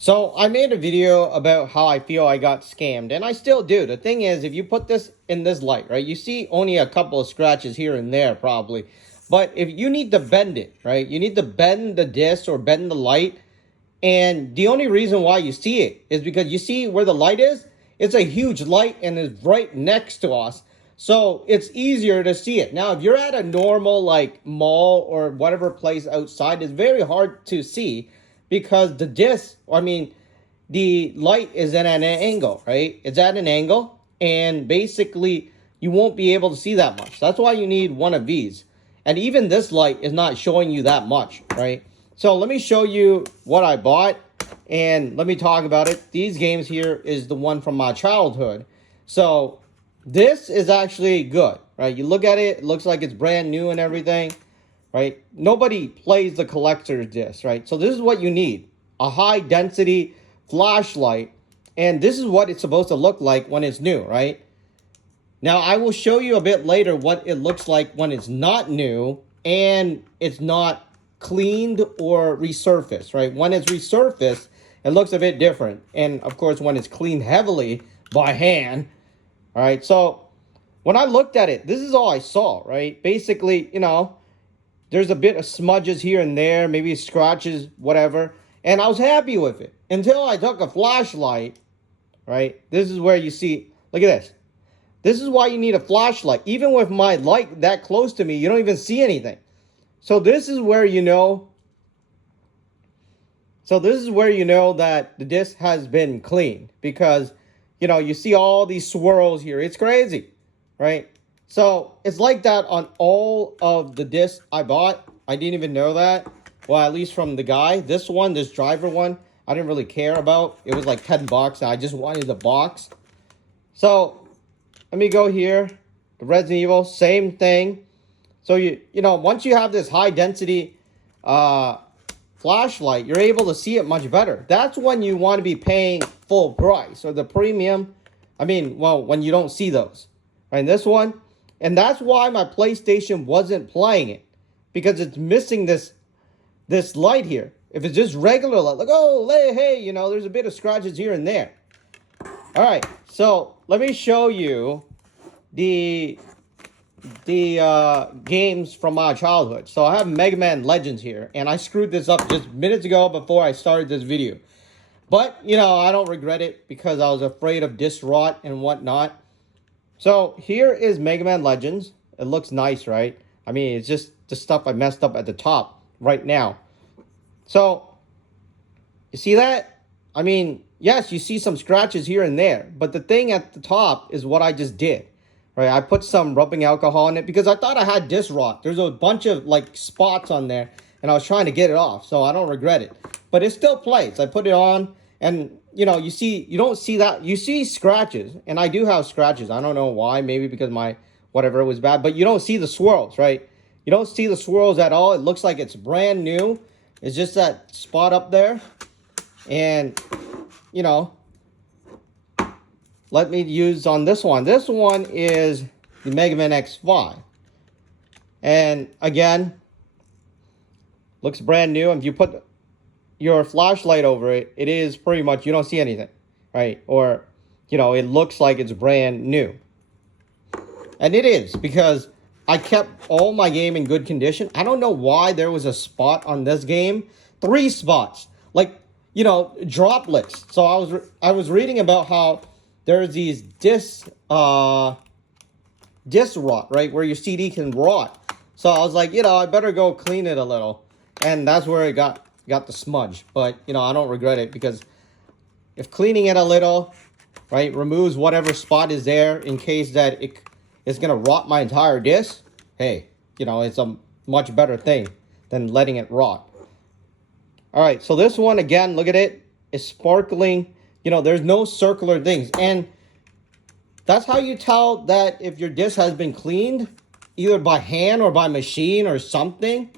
So I made a video about how I feel I got scammed, and I still do. The thing is, if you put this in this light, right, you see only a couple of scratches here and there probably. But if you need to bend it, right, you need to bend the disc or bend the light. And the only reason why you see it is because you see where the light is? It's a huge light and it's right next to us. So it's easier to see it. Now, if you're at a normal like mall or whatever place outside, it's very hard to see because the disc, the light is at an angle, right? It's at an angle and basically you won't be able to see that much. That's why you need one of these. And even this light is not showing you that much, right? So let me show you what I bought and let me talk about it. These games here is the one from my childhood. So this is actually good, right? You look at it, it looks like it's brand new and everything, right? Nobody plays the collector's disc, right? So this is what you need. A high density flashlight. And this is what it's supposed to look like when it's new, right? Now, I will show you a bit later what it looks like when it's not new and it's not cleaned or resurfaced, right? When it's resurfaced, it looks a bit different. And of course, when it's cleaned heavily by hand, all right? So when I looked at it, this is all I saw, right? Basically, there's a bit of smudges here and there, maybe scratches, whatever. And I was happy with it until I took a flashlight, right? This is where you see, look at this. This is why you need a flashlight. Even with my light that close to me, you don't even see anything. So this is where you know. That the disc has been cleaned because, you see all these swirls here. It's crazy, right? So it's like that on all of the discs I bought. I didn't even know that. Well, at least from the guy. This driver one, I didn't really care about. It was like 10 bucks. And I just wanted the box. So let me go here. The Resident Evil, same thing. So once you have this high density flashlight, you're able to see it much better. That's when you want to be paying full price or the premium. When you don't see those. Right, this one. And that's why my PlayStation wasn't playing it. Because it's missing this light here. If it's just regular light, like, oh, hey, there's a bit of scratches here and there. All right, so let me show you the games from my childhood. So I have Mega Man Legends here, and I screwed this up just minutes ago before I started this video. But, I don't regret it because I was afraid of disc rot and whatnot. So here is Mega Man Legends. It looks nice, right? It's just the stuff I messed up at the top right now. So, you see that? Yes, you see some scratches here and there. But the thing at the top is what I just did. Right, I put some rubbing alcohol in it because I thought I had disc rot. There's a bunch of spots on there and I was trying to get it off, so I don't regret it. But it still plays. I put it on and you don't see that. You see scratches, and I do have scratches. I don't know why, maybe because my whatever was bad, but you don't see the swirls, right? You don't see the swirls at all. It looks like it's brand new. It's just that spot up there. And let me use on this one. This one is the Mega Man X5. And again, looks brand new. If you put your flashlight over it, it is pretty much, you don't see anything, right? Or, it looks like it's brand new. And it is because I kept all my game in good condition. I don't know why there was a spot on this game. 3 spots. Droplets. So I was reading about how there's these disc rot, right? Where your CD can rot. So I was like, I better go clean it a little. And that's where it got the smudge. But, I don't regret it because if cleaning it a little, right, removes whatever spot is there in case that it's going to rot my entire disc, hey, it's a much better thing than letting it rot. All right, so this one, again, look at it. It's sparkling. There's no circular things. And that's how you tell that if your disc has been cleaned, either by hand or by machine or something.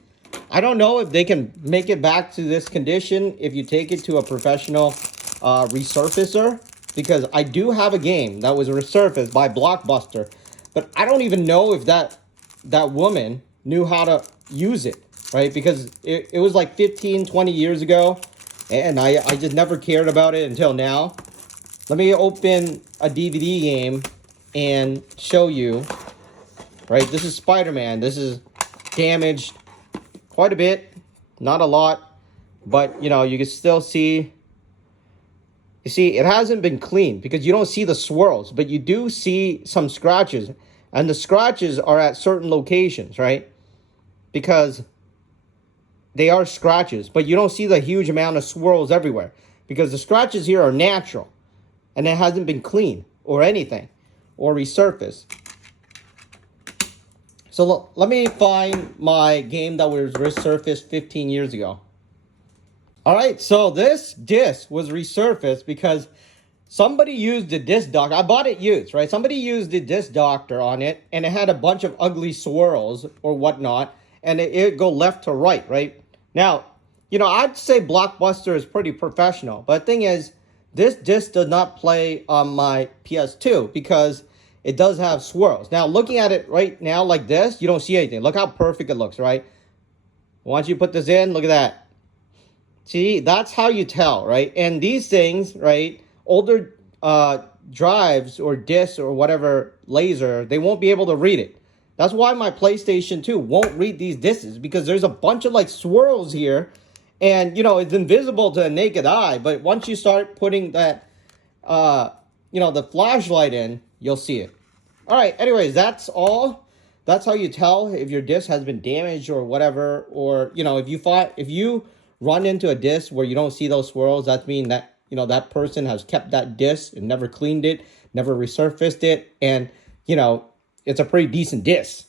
I don't know if they can make it back to this condition if you take it to a professional resurfacer. Because I do have a game that was resurfaced by Blockbuster. But I don't even know if that woman knew how to use it, right? Because it was like 15, 20 years ago. And I just never cared about it until now. Let me open a DVD game and show you. Right, this is Spider-Man. This is damaged quite a bit, not a lot, but you know, you can still see. You see, it hasn't been cleaned because you don't see the swirls, but you do see some scratches, and the scratches are at certain locations, right? Because they are scratches, but you don't see the huge amount of swirls everywhere because the scratches here are natural, and it hasn't been cleaned or anything or resurfaced. So let me find my game that was resurfaced 15 years ago. All right, so this disc was resurfaced because somebody used the disc doctor. I bought it used, right? Somebody used the disc doctor on it, and it had a bunch of ugly swirls or whatnot, and it go left to right, right? Now, you know, I'd say Blockbuster is pretty professional, but the thing is, this disc does not play on my PS2 because it does have swirls. Now, looking at it right now like this, you don't see anything. Look how perfect it looks, right? Once you put this in, look at that. See, that's how you tell, right? And these things, right, older drives or discs or whatever laser, they won't be able to read it. That's why my PlayStation 2 won't read these discs, because there's a bunch of like swirls here. And, you know, it's invisible to the naked eye. But once you start putting that, you know, the flashlight in, you'll see it. All right, anyways, that's all. That's how you tell if your disc has been damaged or whatever. Or, you know, if you run into a disc where you don't see those swirls, that means that, you know, that person has kept that disc and never cleaned it, never resurfaced it. And, you know, it's a pretty decent disc.